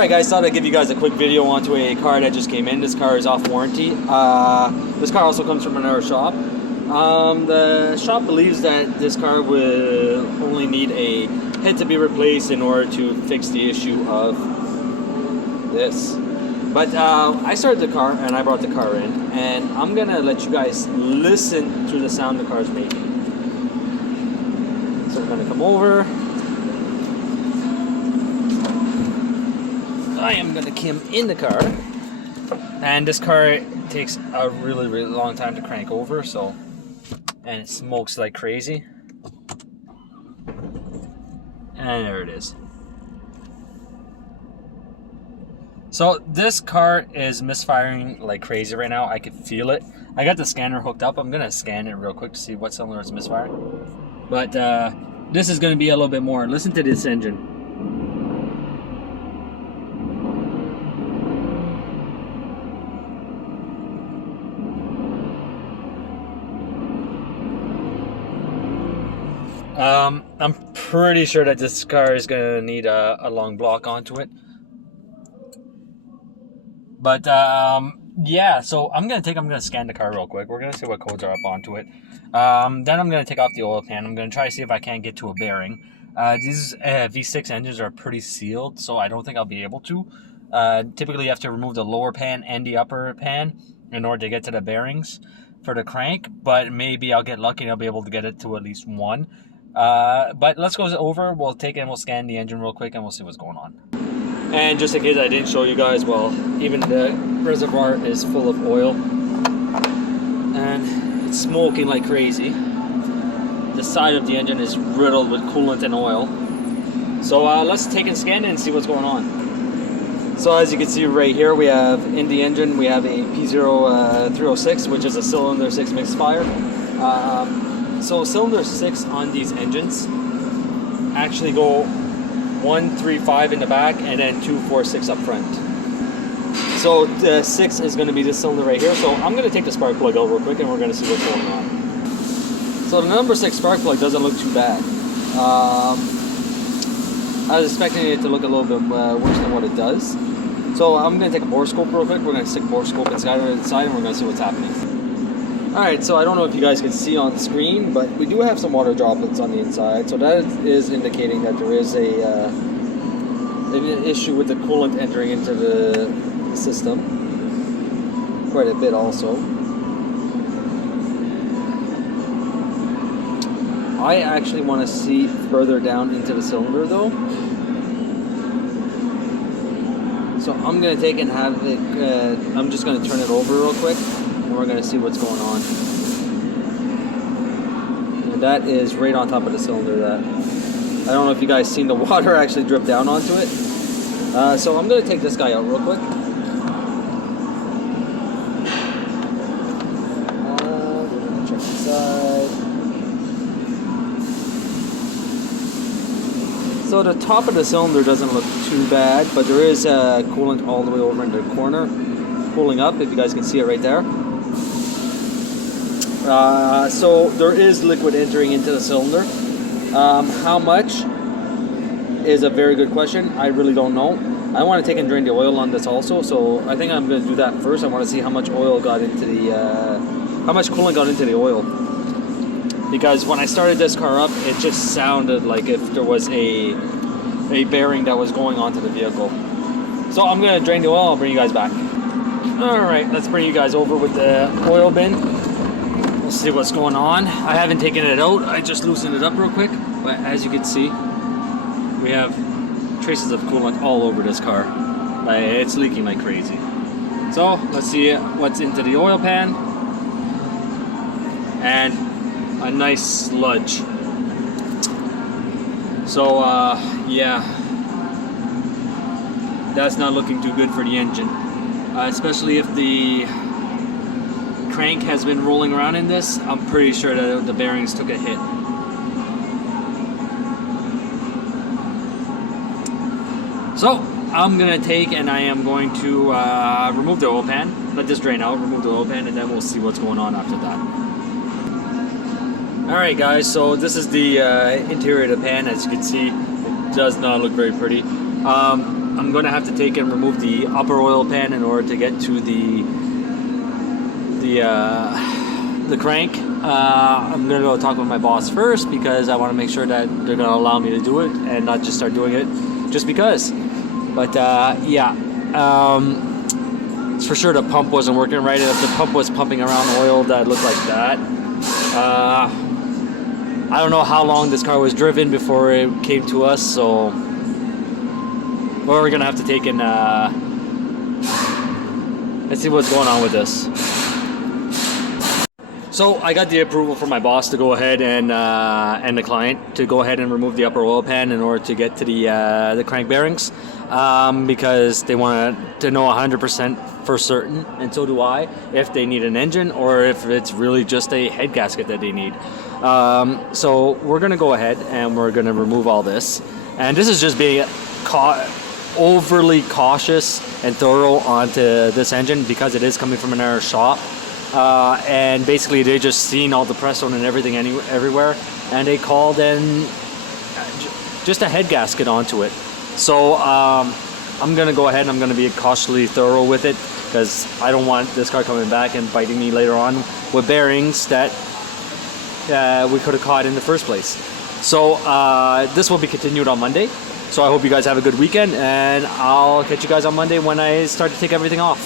Alright guys, thought I'd give you guys a quick video onto a car that just came in. This car is off warranty. This car also comes from another shop. The shop believes that this car will only need a head to be replaced in order to fix the issue of this. But I started the car and I brought the car in, and I'm gonna let you guys listen to the sound the car is making. So we're gonna come over. I am gonna come in the car, and this car takes a really long time to crank over, so, and it smokes like crazy. And there it is. So this car is misfiring like crazy right now. I can feel it. I got the scanner hooked up. I'm gonna scan it real quick to see what cylinder is misfiring. But this is gonna be a little bit more. Listen to this engine. I'm pretty sure that this car is gonna need a long block onto it. But yeah, so I'm gonna scan the car real quick. We're gonna see what codes are up onto it. Then I'm gonna take off the oil pan. I'm gonna try to see if I can't get to a bearing. These V6 engines are pretty sealed, so I don't think I'll be able to. Typically, you have to remove the lower pan and the upper pan in order to get to the bearings for the crank. But maybe I'll get lucky and I'll be able to get it to at least one. But let's go over. We'll take it and we'll scan the engine real quick and we'll see what's going on. And just in case I didn't show you guys, well, even the reservoir is full of oil and it's smoking like crazy. The side of the engine is riddled with coolant and oil. So let's take and scan it and see what's going on. So as you can see right here, we have in the engine, we have a P0306, which is a cylinder 6 mixed fire. So cylinder 6 on these engines actually go 1, 3, 5 in the back and then 2, 4, 6 up front. So the 6 is going to be this cylinder right here. So I'm going to take the spark plug out real quick and we're going to see what's going on. So the number 6 spark plug doesn't look too bad. I was expecting it to look a little bit worse than what it does. So I'm going to take a bore scope real quick. We're going to stick a bore scope inside and we're going to see what's happening. Alright, so I don't know if you guys can see on the screen, but we do have some water droplets on the inside. So that is indicating that there is an issue with the coolant entering into the system. Quite a bit also. I actually want to see further down into the cylinder though. So I'm going to take and have it, I'm just going to turn it over real quick. And we're going to see what's going on. And that is right on top of the cylinder. That I don't know if you guys seen the water actually drip down onto it. So I'm going to take this guy out real quick. We're going to check the side. So the top of the cylinder doesn't look too bad, but there is coolant all the way over in the corner, pulling up, if you guys can see it right there. So there is liquid entering into the cylinder. How much is a very good question. I really don't know. I want to take and drain the oil on this also, so I think I'm going to do that first. I want to see how much oil got into the, how much coolant got into the oil. Because when I started this car up, it just sounded like if there was a bearing that was going onto the vehicle. So I'm going to drain the oil. I'll bring you guys back. Alright, let's bring you guys over with the oil bin. We'll see what's going on. I haven't taken it out. I just loosened it up real quick. But as you can see, we have traces of coolant all over this car. It's leaking like crazy. So let's see what's into the oil pan. And a nice sludge. So yeah, that's not looking too good for the engine, especially if the crank has been rolling around in this. I'm pretty sure that the bearings took a hit. So I'm gonna take and I am going to remove the oil pan, let this drain out, remove the oil pan, and then we'll see what's going on after that. Alright guys, so this is the interior of the pan. As you can see, it does not look very pretty. I'm going to have to take and remove the upper oil pan in order to get to the crank. I'm going to go talk with my boss first because I want to make sure that they're going to allow me to do it and not just start doing it just because. But yeah, it's for sure the pump wasn't working right. If the pump was pumping around oil that looked like that, I don't know how long this car was driven before it came to us, so we're gonna have to take and let's see what's going on with this. So I got the approval from my boss to go ahead and the client to go ahead and remove the upper oil pan in order to get to the crank bearings, because they want to know 100% for certain, and so do I, if they need an engine or if it's really just a head gasket that they need. So we're gonna go ahead and we're gonna remove all this, and this is just being overly cautious and thorough onto this engine because it is coming from an air shop. And basically they just seen all the press on and everything everywhere, and they called in just a head gasket onto it. So I'm gonna go ahead and I'm gonna be cautiously thorough with it because I don't want this car coming back and biting me later on with bearings that we could have caught in the first place. So this will be continued on Monday. So I hope you guys have a good weekend, and I'll catch you guys on Monday when I start to take everything off.